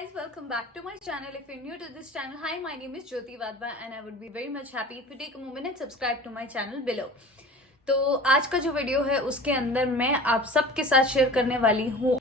guys, welcome back to my channel. If you're new to this channel, hi, my name is Jyoti Vadva and I would be very much happy if you take a moment and subscribe to my channel below. तो आज का जो video है उसके अंदर मैं आप सबके साथ शेयर करने वाली हूँ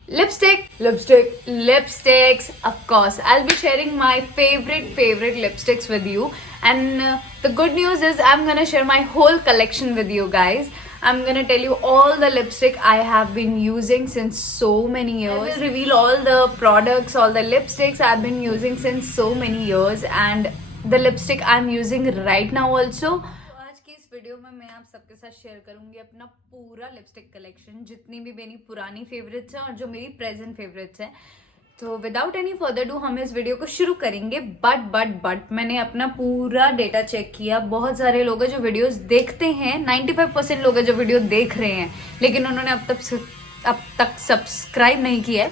lipsticks of course I will be sharing my favourite lipsticks with you and the good news is I am gonna share my whole collection with you guys. I'm gonna tell you all the lipstick I have been using since so many years. I will reveal all the products, all the lipsticks I've been using since so many years and the lipstick I'm using right now also. तो आज की इस video में मैं आप सबके साथ share करूंगी अपना पूरा लिपस्टिक कलेक्शन, जितनी भी मेरी पुरानी फेवरेट्स हैं और जो मेरी प्रेजेंट फेवरेट्स हैं. तो विदाउट एनी फर्दर डू हम इस वीडियो को शुरू करेंगे. बट मैंने अपना पूरा डेटा चेक किया. बहुत सारे लोग हैं जो वीडियोस देखते हैं, 95% लोग हैं जो वीडियो देख रहे हैं, लेकिन उन्होंने अब तक सब्सक्राइब नहीं किया है.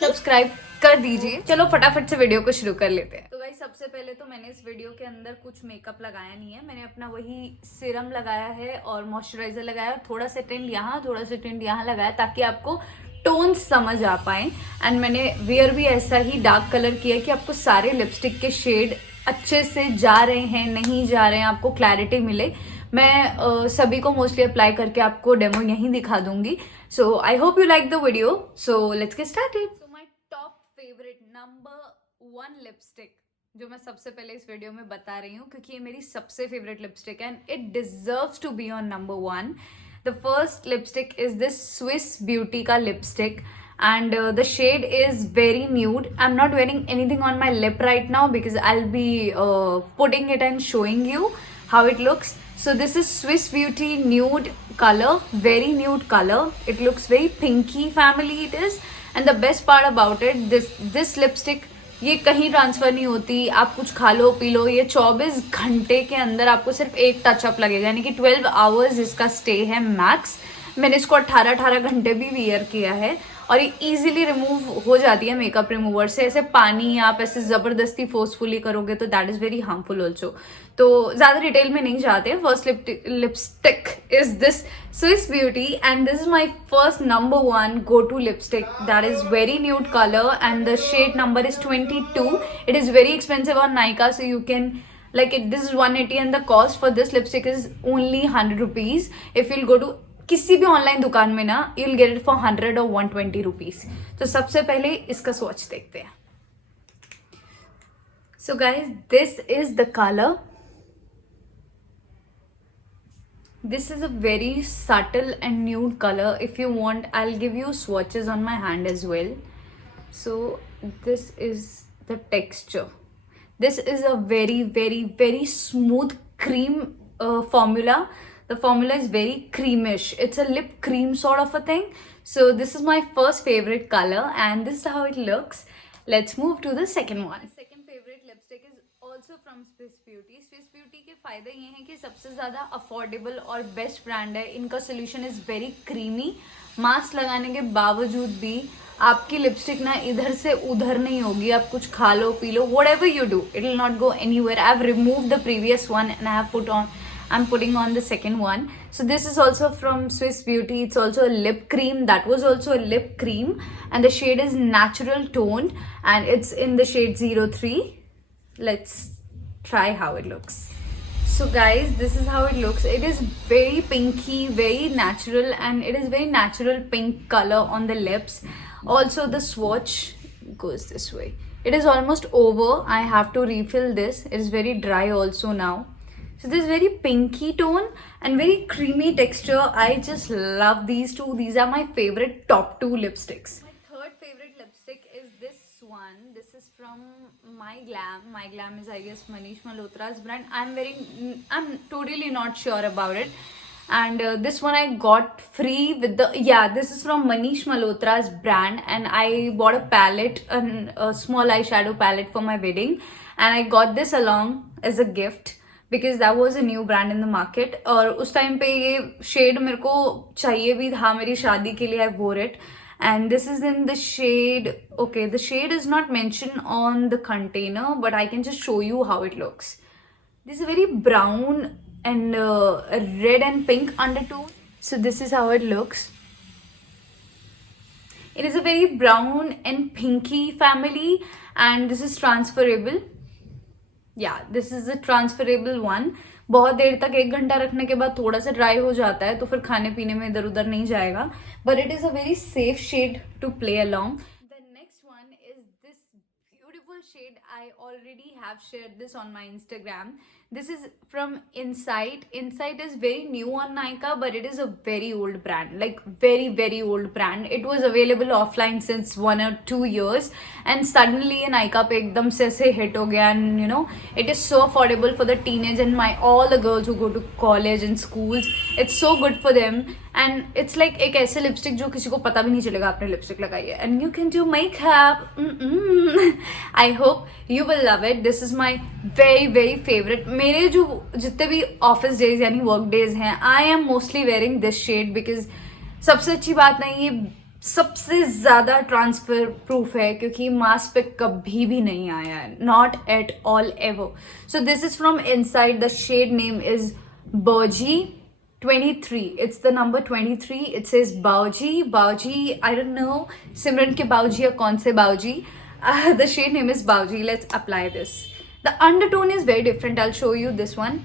सब्सक्राइब कर दीजिए. चलो फटाफट से वीडियो को शुरू कर लेते हैं. तो भाई सबसे पहले तो मैंने इस वीडियो के अंदर कुछ मेकअप लगाया नहीं है. मैंने अपना वही सीरम लगाया है और मॉइस्चराइजर लगाया और थोड़ा सा टिंट यहाँ, थोड़ा सा टिंट यहाँ लगाया ताकि आपको टोन समझ आ पाए. एंड मैंने वेयर भी ऐसा ही डार्क कलर किया कि आपको सारे लिपस्टिक के शेड अच्छे से जा रहे हैं नहीं जा रहे हैं, आपको क्लैरिटी मिले. मैं सभी को मोस्टली अप्लाई करके आपको डेमो यहीं दिखा दूंगी. So I hope you like the video. So let's get started. So my top favourite number 1 lipstick जो मैं सबसे पहले इस वीडियो में बता रही हूँ क्योंकि ये मेरी सबसे फेवरेट लिपस्टिक है and it deserves to be on number 1. The first lipstick is this Swiss Beauty का lipstick and the shade is very nude. I'm not wearing anything on my lip right now because I'll be putting it and showing you how it looks. So this is Swiss Beauty nude color, very nude color. It looks very pinky family it is. And the best part about it, this lipstick ये कहीं transfer नहीं होती. आप कुछ खा लो पी लो, ये 24 घंटे के अंदर आपको सिर्फ एक टचअप लगेगा, यानी कि 12 आवर्स इसका स्टे है मैक्स. मैंने इसको 18 घंटे भी वियर किया है और ये इजीली रिमूव हो जाती है मेकअप रिमूवर से. ऐसे पानी आप ऐसे जबरदस्ती फोर्सफुली करोगे तो that is very harmful also. तो ज्यादा डिटेल में नहीं जाते. First lipstick is this Swiss Beauty and this is my first number 1 go-to lipstick that is very nude color and the shade number is 22. It is very expensive on Nykaa, so you can like it. This is 180 and the cost for this lipstick is only 100 rupees. If you'll go to किसी भी online दुकान में ना you'll get it for 100 or 120 rupees. तो सबसे पहले इसका swatch देखते हैं. So guys, this is the color. This is a very subtle and nude color. If you want, I'll give you swatches on my hand as well. So this is the texture. This is a very smooth cream formula. The formula is very creamish. It's a lip cream sort of a thing. So this is my first favorite color and this is how it looks. Let's move to the second one. Second favorite lipstick is also from Swiss Beauty. Swiss Beauty के फायदे ये हैं कि सबसे ज़्यादा affordable और best brand है. इनका solution is very creamy. Mask लगाने के बावजूद भी आपकी लिपस्टिक ना इधर से उधर नहीं होगी. आप कुछ खा लो पी लो, whatever you do, it will not go anywhere. I've removed the previous one and I'm putting on the second one. So this is also from Swiss Beauty. It's also a lip cream. That was also a lip cream and the shade is natural toned and it's in the shade 03. Let's try how it looks. So guys, this is how it looks. It is very pinky, very natural and it is very natural pink color on the lips. Also the swatch goes this way. It is almost over. I have to refill this. It is very dry also now. So this very pinky tone and very creamy texture. I just love these two. These are my favorite top 2 lipsticks. My third favorite lipstick is this one. This is from My Glam. My Glam is, I guess, Manish Malhotra's brand. I'm totally not sure about it. And this one I got free with the, this is from Manish Malhotra's brand and I bought a palette, a small eyeshadow palette for my wedding and I got this along as a gift because that was a new brand in the market. और उस time पे ये shade मेरे को चाहिए भी था मेरी शादी के लिए. I wore it and this is in the shade, okay, the shade is not mentioned on the container but I can just show you how it looks. This is very brown and red and pink undertone. So this is how it looks. It is a very brown and pinky family, and this is transferable. Yeah, this is a transferable one. बहुत देर तक 1 घंटा रखने के बाद थोड़ा सा dry हो जाता है तो फिर खाने पीने में इधर उधर नहीं जाएगा, but it is a very safe shade to play along. The next one is this beautiful shade. I already have shared this on my Instagram. This is from Insight. Insight is very new on Nykaa, but it is a very old brand, like very old brand. It was available offline since 1 or 2 years, and suddenly ये Nykaa पे एकदम से ऐसे hit हो गया, and you know it is so affordable for the teenage and all the girls who go to college and schools. It's so good for them, and it's like एक ऐसे lipstick जो किसी को पता भी नहीं चलेगा आपने लिपस्टिक लगाई है, and you can do makeup. I hope you will love it. This is my very favorite. मेरे जो जितने भी ऑफिस डेज यानी वर्क डेज हैं, I am mostly wearing this shade because सबसे अच्छी बात नहीं, ये सबसे ज्यादा ट्रांसफर प्रूफ है क्योंकि मास्क पे कभी भी नहीं आया है, not at all ever. So this is from inside. The shade name is Bauji 23. It's the number 23. It says Bauji. I don't know Simran के Bauji या कौन से Bauji. The shade name is Bauji. Let's apply this. The undertone is very different. I'll show you this one.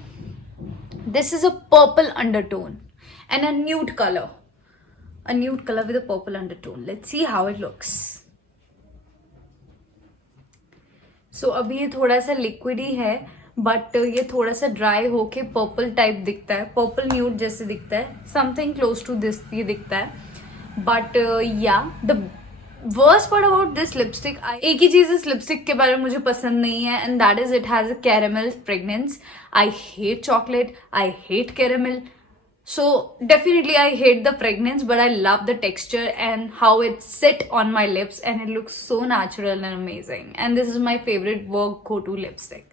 This is a purple undertone and a nude color. A nude color with a purple undertone. Let's see how it looks. So अभी ये थोड़ा सा liquid ही है, but ये थोड़ा सा dry होके purple type दिखता है, पर्पल न्यूड जैसे दिखता है, समथिंग क्लोज टू दिस ये दिखता है. बट या the worst part about this lipstick, एक ही चीज इस लिपस्टिक के बारे में मुझे पसंद नहीं है, and that is it has a caramel fragrance. I hate chocolate, I hate caramel, so definitely I hate the fragrance, but I love the texture and how it sit on my lips, and it looks so natural and amazing, and this is my favorite work go-to lipstick.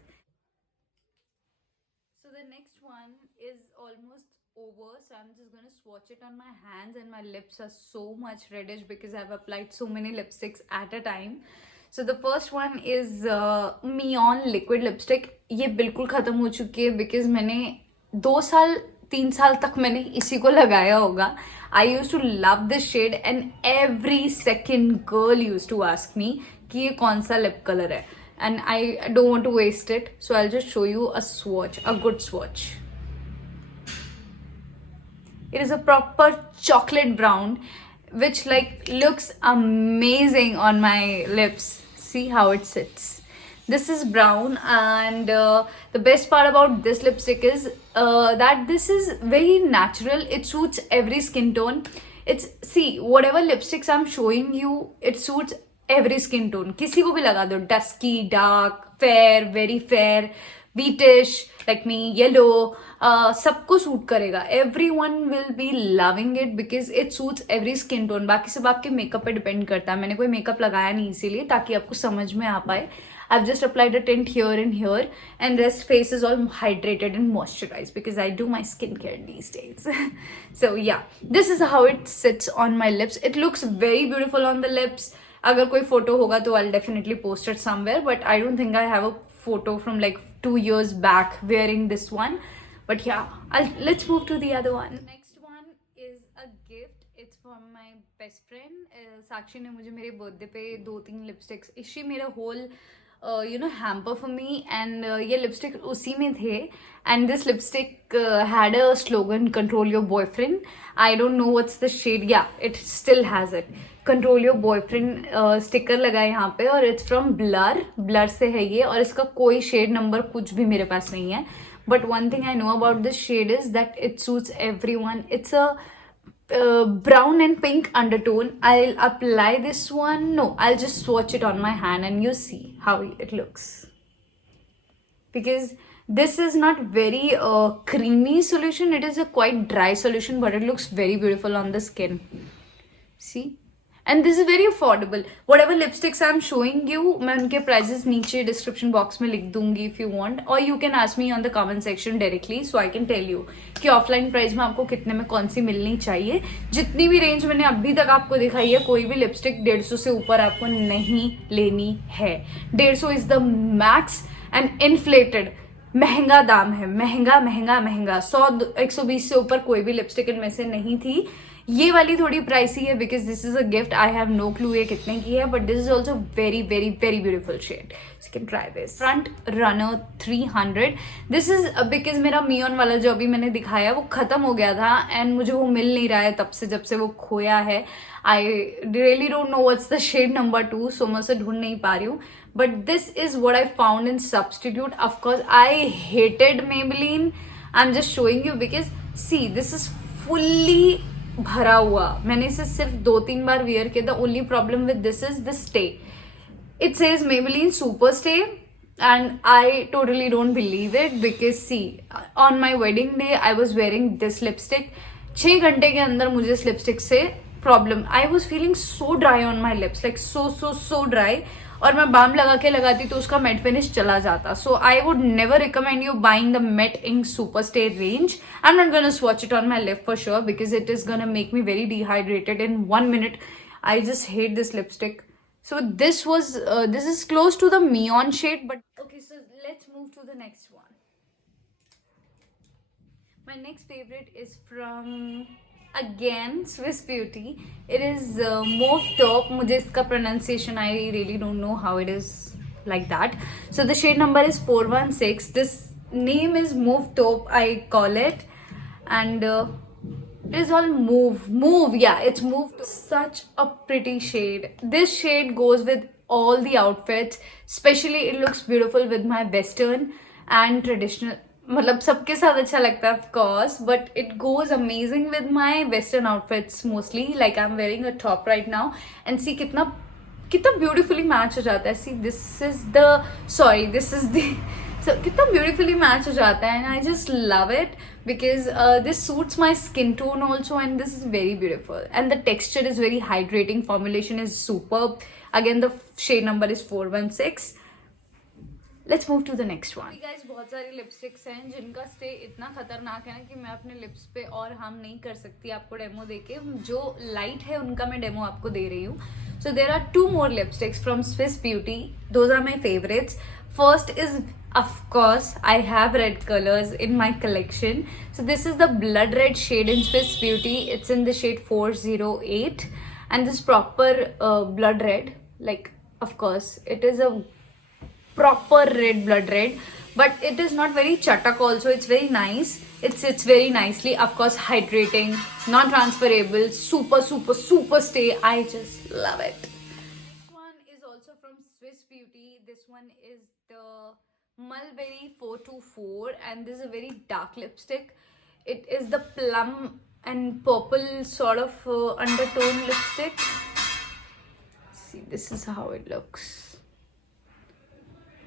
So the next one is almost over, so I'm just going to swatch it on my hands, and my lips are so much reddish because I've applied so many lipsticks at a time. So the first one is Mion liquid lipstick. ये बिल्कुल खत्म हो चुकी है because मैंने 3 साल तक मैंने इसी को लगाया होगा. I use to love this shade and every second girl use to ask me कि ये कौन सा लिप कलर है, and I don't want to waste it, so I just show you a swatch, a good swatch. It is a proper chocolate brown which like looks amazing on my lips. See how it sits. This is brown, and the best part about this lipstick is that this is very natural. It suits every skin tone. See, whatever lipsticks I'm showing you, it suits every skin tone. किसी को भी लगा दो, dusky, dark, fair, very fair, wheatish like me, yellow, सबको suit करेगा. Everyone will be loving it because it suits every skin tone. बाकी सब आपके मेकअप पे डिपेंड करता है. मैंने कोई मेकअप लगाया नहीं इसीलिए, ताकि आपको समझ में आ पाए. I've just applied a tint here and here, and rest face is all hydrated and moisturized because I do my skincare these days. So yeah, this is how it sits on my lips. It looks very beautiful on the lips. अगर कोई photo होगा तो I'll definitely post it somewhere, but I don't think I have a photo from like 2 years back wearing this one. But yeah, let's move to the other one. Next one is a gift. It's from my best friend. साक्षी ने मुझे मेरे birthday पे 2-3 lipsticks, इसी मेरा whole hamper for me, and ये lipstick उसी में थे. And this lipstick had a slogan, control your boyfriend. I don't know what's the shade. Yeah, it still has it, control your boyfriend sticker लगा है यहाँ पे, और it's from Blur से है ये, और इसका कोई शेड नंबर कुछ भी मेरे पास नहीं है. But one thing I know about this shade is that it suits everyone. It's a brown and pink undertone. I'll apply this one. No, I'll just swatch it on my hand and you see how it looks. Because this is not very creamy solution. It is a quite dry solution, but it looks very beautiful on the skin. See? And this is very affordable. Whatever lipsticks I'm showing you, मैं उनके prices नीचे description box में लिख दूंगी if you want, or you can ask me on the comment section directly, so I can tell you कि offline price में आपको कितने में कौन सी मिलनी चाहिए. जितनी भी रेंज मैंने अभी तक आपको दिखाई है, कोई भी लिपस्टिक 150 से ऊपर आपको नहीं लेनी है. 150 is the max and inflated. महंगा दाम है, महंगा 100 120 से ऊपर कोई भी लिपस्टिक इनमें से नहीं थी. ये वाली थोड़ी प्राइसी है because this is a gift. I have no clue ये कितने की है, but this is also very very very beautiful shade. You can try this. Front runner 300. This is because मेरा मियोन वाला जो अभी मैंने दिखाया वो खत्म हो गया था एंड मुझे वो मिल नहीं रहा है तब से, जब से वो खोया है. I really don't know what's the shade number 2, so मैं उसे ढूंढ नहीं पा रही हूँ. But this is what I found in substitute. Of course, I hated Maybelline. I'm just showing you because see, this is fully भरा हुआ. मैंने इसे सिर्फ 2-3 बार wear किया. The only problem with this is the stay. It says Maybelline Super Stay, and I totally don't believe it because see, on my wedding day I was wearing this lipstick. 6 घंटे के अंदर मुझे इस lipstick से problem. I was feeling so dry on my lips, like so dry. और मैं balm लगा के लगाती तो उसका मेट फिनिश चला जाता. So I would never recommend you buying the matte ink super stay range. I am not gonna swatch it on my lip for sure because it is gonna make me very dehydrated in 1 minute. I just hate this lipstick. So this is close to the Mion shade, but okay, so let's move to the next one. My next favorite is from again Swiss Beauty. It is Mauve Taupe. मुझे इसका pronunciation I really don't know how it is like that. So the shade number is 416. This name is Mauve Taupe, I call it, and it is all mauve. Yeah, it's mauve. Such a pretty shade. This shade goes with all the outfits. Especially it looks beautiful with my western and traditional. मतलब सबके साथ अच्छा लगता है of course, but it goes amazing with my western outfits mostly. Like I'm wearing a top right now and see कितना beautifully match हो जाता है. See, this is the so कितना beautifully match हो जाता है and I just love it because this suits my skin tone also and this is very beautiful and the texture is very hydrating. Formulation is superb. Again, the shade number is 416. Let's move to the next one. Guys, बहुत सारी lipsticks हैं जिनका stay इतना खतरनाक है ना कि मैं अपने लिप्स पे और हार्म नहीं कर सकती आपको डेमो देके. जो लाइट है उनका मैं डेमो आपको दे रही हूँ. So there are 2 more lipsticks from Swiss Beauty. Those are my favorites. First is, of course, I have red colors in my collection. So this is the blood red shade in Swiss Beauty. It's in the shade 408 and this proper blood red. Like, of course, it is a proper red, blood red, but it is not very chatak also. It's very nice. It sits very nicely. Of course, hydrating, non-transferable, super stay. I just love it. This one is also from Swiss Beauty. This one is the Mulberry 424 and this is a very dark lipstick. It is the plum and purple sort of undertone lipstick. See, this is how it looks.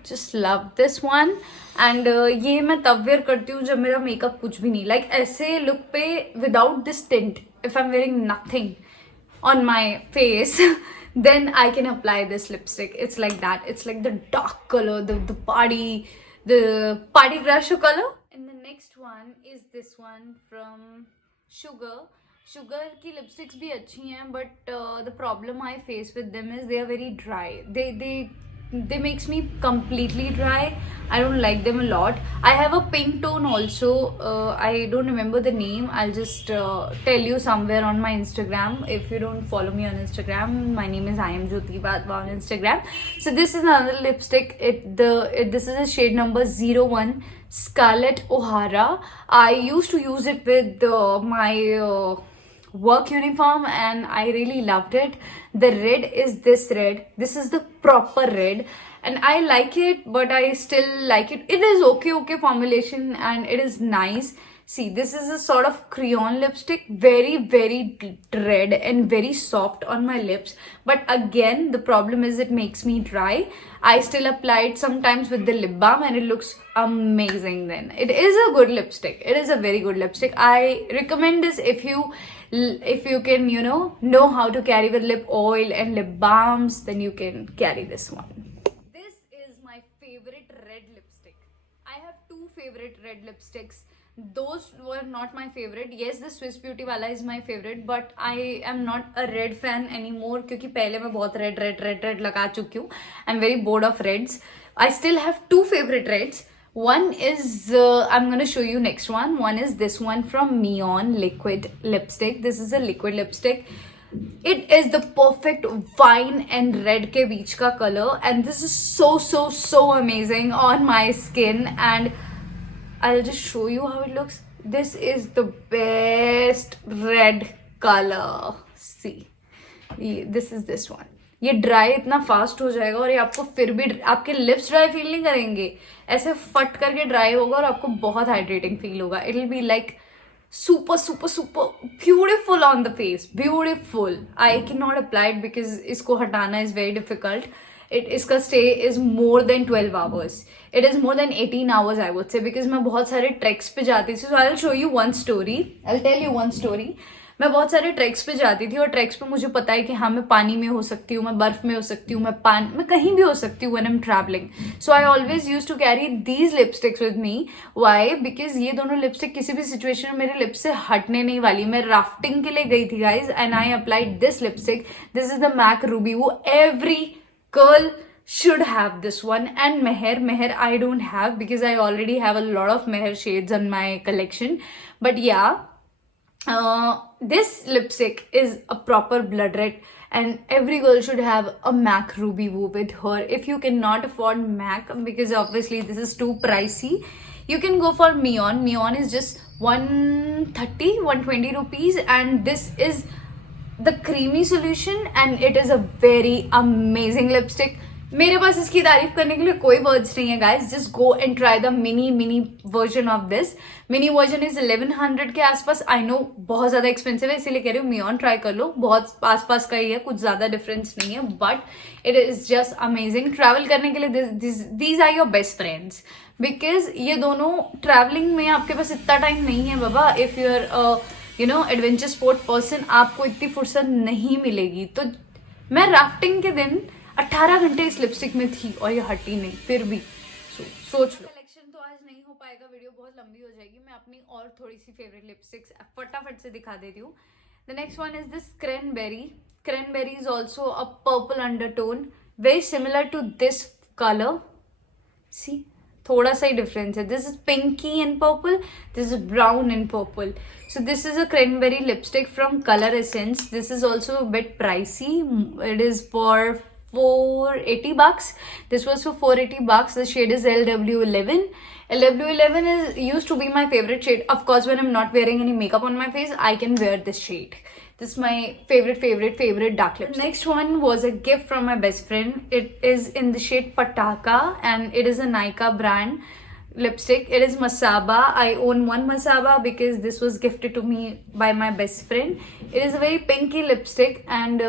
Just love this one and ये मैं तब where करती हूँ जब मेरा makeup कुछ भी नहीं. लाइक ऐसे लुक पे without this tint, if I am wearing nothing on my face then I can apply this lipstick. It's like that. It's like the dark color, the party crush color. And the next one is this one from Sugar की lipsticks भी अच्छी हैं but the problem I face with them is they are very dry. They makes me completely dry. I don't like them a lot. I have a pink tone also. I don't remember the name. I'll just tell you somewhere on my Instagram. If you don't follow me on Instagram, my name is IamJyoti Wadhwa on Instagram. So this is another lipstick. This is a shade number 01 Scarlett O'Hara. I used to use it with my work uniform and I really loved it. The red is this red. This is the proper red and I like it, but I still like it. It is okay formulation and it is nice. See, this is a sort of crayon lipstick, very red and very soft on my lips, but again the problem is it makes me dry. I still apply it sometimes with the lip balm and it looks amazing. Then it is a good lipstick. It is a very good lipstick. I recommend this if you can know how to carry with lip oil and lip balms, then you can carry this one. This is my favorite red lipstick. I have 2 favorite red lipsticks. Those were not my favorite. Yes, the Swiss Beauty wala is my favorite, but I am not a red fan anymore क्योंकि पहले मैं बहुत red लगा चुकी हूँ. I'm very bored of reds. I still have 2 favorite reds, One is, I'm gonna show you next one. One is this one from Neon Liquid Lipstick. This is a liquid lipstick. It is the perfect wine and red ke beech ka color, and this is so amazing on my skin. And I'll just show you how it looks. This is the best red color. See, this is this one. ये dry इतना fast हो जाएगा और ये आपको फिर भी आपके लिप्स ड्राई फील नहीं करेंगे, ऐसे फट करके ड्राई होगा और आपको बहुत हाइड्रेटिंग फील होगा. It will be like super beautiful on the face, beautiful. I cannot apply it because इसको हटाना is very difficult. इसका stay is more than 12 hours. It is more than 18 hours I would say, because मैं बहुत सारे tracks पे जाती थी. So I'll show you one story. I'll tell you one story. मैं बहुत सारे ट्रैक्स पे जाती थी और ट्रैक्स पे मुझे पता है कि हाँ, मैं पानी में हो सकती हूँ, मैं बर्फ में हो सकती हूँ, मैं कहीं भी हो सकती हूँ when I'm traveling. So I always used to carry these lipsticks with me. Why? Because ये दोनों लिपस्टिक किसी भी सिचुएशन में मेरे लिप्स से हटने नहीं वाली. मैं राफ्टिंग के लिए गई थी guys, and I applied this lipstick. This is the MAC Ruby Woo. Every girl should have this one. And Meher I don't have because I already have a lot of Meher shades on my collection. But yeah, this lipstick is a proper blood red, and every girl should have a MAC Ruby Woo with her. If you cannot afford MAC, because obviously this is too pricey, you can go for Neon. Neon is just 120 rupees, and this is the creamy solution, and it is a very amazing lipstick. मेरे पास इसकी तारीफ करने के लिए कोई words नहीं है guys. Just go and try the mini version of this. Mini version is 1100 के आसपास. आई नो बहुत ज्यादा एक्सपेंसिव है, इसीलिए कह रही हूँ Neon ट्राई कर लो. बहुत पास का ही है, कुछ ज्यादा डिफरेंस नहीं है, but it is just amazing. Travel करने के लिए these are your best friends, because ये दोनों ट्रैवलिंग में आपके पास इतना टाइम नहीं है बाबा. If you are adventure sport person, आपको इतनी फुर्सत नहीं मिलेगी. तो मैं राफ्टिंग के दिन 18 घंटे इस लिपस्टिक में थी और ये हटी नहीं, फिर भी सोच लो. कलेक्शन तो आज नहीं हो पाएगा, वीडियो बहुत लंबी हो जाएगी. मैं अपनी और थोड़ी सी फेवरेट लिपस्टिक्स फटाफट से दिखा देती हूँ. The next one is this cranberry. Cranberry is also a purple undertone, very similar to this colour. See, थोड़ा सा ही डिफरेंस है. This is pinky in purple, this is brown in purple. So this is a cranberry lipstick from Color Essence. This is also a bit pricey. It is for $480. This was for $480. The shade is LW11. LW11 is used to be my favorite shade. Of course, when I'm not wearing any makeup on my face, I can wear this shade. This is my favorite dark lipstick. Next one was a gift from my best friend. It is in the shade Pataka, and it is a Nykaa brand lipstick. It is Masaba. I own one Masaba because this was gifted to me by my best friend. It is a very pinky lipstick, and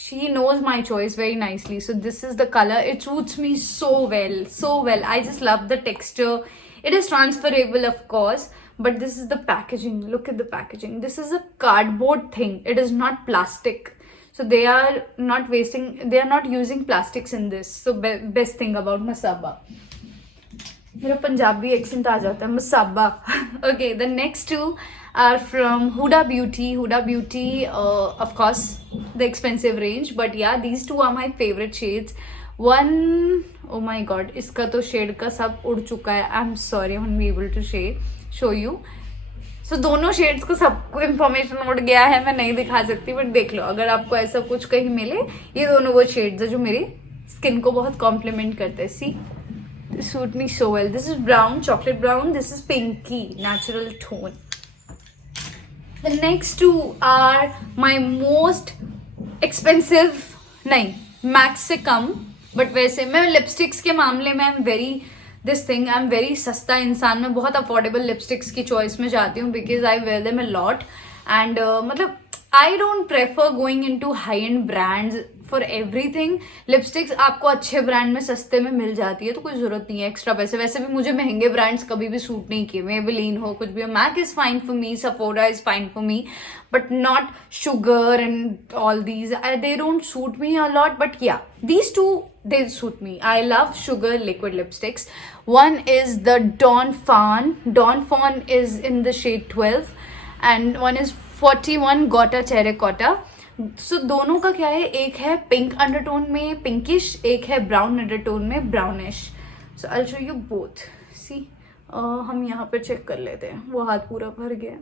she knows my choice very nicely. So this is the color. It suits me so well. I just love the texture. It is transferable, of course, but this is the packaging. Look at the packaging. This is a cardboard thing. It is not plastic. So they are not using plastics in this. So best thing about Masaba. मेरा Punjabi accent आ जाता है, Masaba. Okay, the next two are from Huda Beauty. Huda Beauty, of course, the expensive range, but yeah, these two are my favorite shades. One, oh my god, इसका तो shade का सब उड़ चुका है. I'm sorry, I won't be able to show you. So दोनों shades को सबको इन्फॉर्मेशन उड़ गया है, मैं नहीं दिखा सकती, बट देख लो अगर आपको ऐसा कुछ कहीं मिले. ये दोनों वो शेड्स है जो मेरी स्किन को बहुत कॉम्प्लीमेंट करते हैं. सी, suit me so well. This is brown, chocolate brown. This is pinky, natural tone. The next two are my most expensive, नहीं, मैक्स से कम, बट वैसे मैं लिपस्टिक्स के मामले में I'm very सस्ता इंसान. मैं बहुत अफोर्डेबल लिपस्टिक्स की चॉइस में जाती हूँ because I wear them a lot, and मतलब I don't prefer going into high-end brands for everything. Lipsticks आपको अच्छे ब्रांड में सस्ते में मिल जाती है, तो कोई जरूरत नहीं है एक्स्ट्रा पैसे. वैसे भी मुझे महंगे ब्रांड्स कभी भी सूट नहीं किए. Maybelline हो, कुछ भी हो. MAC is fine for me, Sephora is fine for me, but not Sugar and all these. They don't suit me a lot, but yeah, these two, they suit me. I love Sugar liquid lipsticks. One is the Dawn Fawn. Dawn Fawn is in the shade 12, and one is 41 Gotta Terracotta. So दोनों का क्या है, एक है pink undertone में pinkish, एक है brown undertone में brownish. So I show you both. See हम यहाँ पे चेक कर लेते हैं. वो हाथ पूरा भर गया.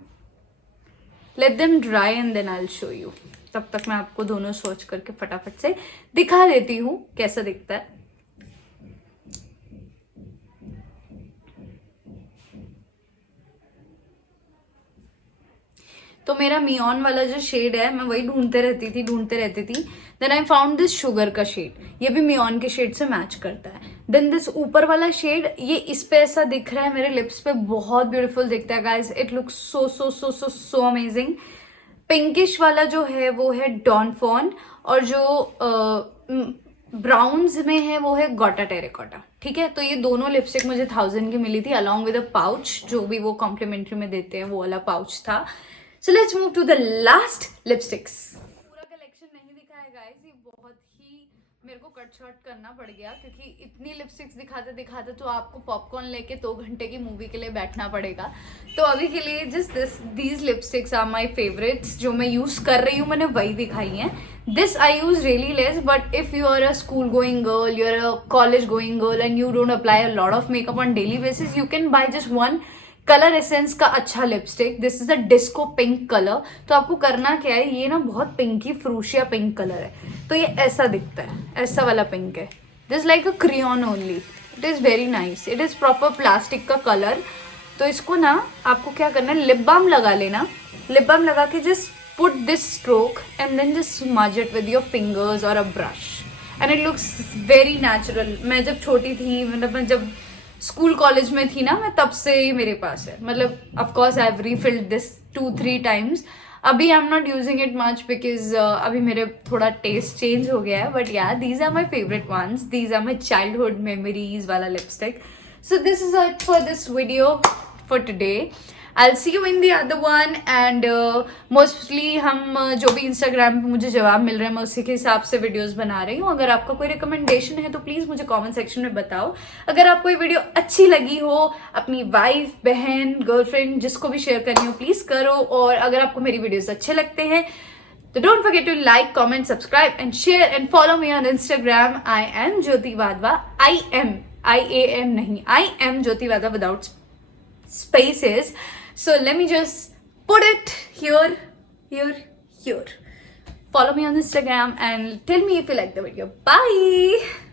Let them dry and then I show you. तब तक मैं आपको दोनों स्वॉच करके फटाफट से दिखा देती हूँ कैसा दिखता है. तो मेरा मियॉन वाला जो शेड है मैं वही ढूंढते रहती थी. Then I found this sugar का शेड. ये भी मियॉन के शेड से मैच करता है. देन दिस ऊपर वाला शेड, ये इस पे ऐसा दिख रहा है मेरे लिप्स पे, बहुत ब्यूटीफुल दिखता है guys. It looks so so so so so amazing. Pinkish वाला जो है वो है डॉन फॉन, और जो ब्राउन्स में है वो है गॉटा टेरेकोटा. ठीक है, तो ये दोनों लिपस्टिक मुझे 1000 की मिली थी अलॉन्ग विद अ पाउच, जो भी वो कॉम्प्लीमेंट्री में देते हैं वो वाला पाउच था. So let's move to the last lipsticks. पूरा कलेक्शन नहीं दिखा है गाइस, ये बहुत ही मेरे को कट शॉर्ट करना पड़ गया क्योंकि इतनी लिपस्टिक्स दिखाते दिखाते तो आपको पॉपकॉर्न लेके 2 घंटे की मूवी के लिए बैठना पड़ेगा. तो अभी के लिए just these lipsticks are my favourites. जो मैं यूज कर रही हूँ मैंने वही दिखाई हैं. This I use really less, but if you are a school going girl, you are a college going girl and you don't apply a lot of makeup on daily basis, you can buy just one colour Essence का अच्छा lipstick. This is a disco pink colour. तो आपको करना क्या है, ये ना बहुत पिंकी फ्रूशिया पिंक कलर है, तो ये ऐसा दिखता है, ऐसा वाला पिंक है. This like a crayon only. It is very nice. It is proper plastic का कलर. तो इसको ना आपको क्या करना है, लिप बाम लगा लेना. लिप बाम लगा के just put this stroke and then just smudge it with your fingers और a brush and it looks very natural. मैं जब छोटी थी, मतलब मैं जब स्कूल कॉलेज में थी ना, मैं तब से ही मेरे पास है. मतलब of course I have refilled this 2-3 times. अभी I am not using it much because अभी मेरे थोड़ा टेस्ट चेंज हो गया है. But yeah these are my favourite ones. These are my childhood memories वाला lipstick. So this is it for this video for today. I'll see you in the other one and mostly हम जो भी Instagram पे मुझे जवाब मिल रहे हैं मैं उसी के हिसाब से वीडियोस बना रही हूँ. अगर आपका कोई रिकमेंडेशन है तो प्लीज मुझे कमेंट सेक्शन में बताओ. अगर आपको ये वीडियो अच्छी लगी हो, अपनी वाइफ, बहन, गर्लफ्रेंड जिसको भी शेयर करनी हो प्लीज करो. और अगर आपको मेरी वीडियोस अच्छे लगते हैं तो don't forget to like, comment, subscribe and share and follow me on Instagram. I am Jyoti Wadhwa. I am नहीं, I am Jyoti Wadhwa without spaces. So let me just put it here. Follow me on Instagram and tell me if you like the video. Bye.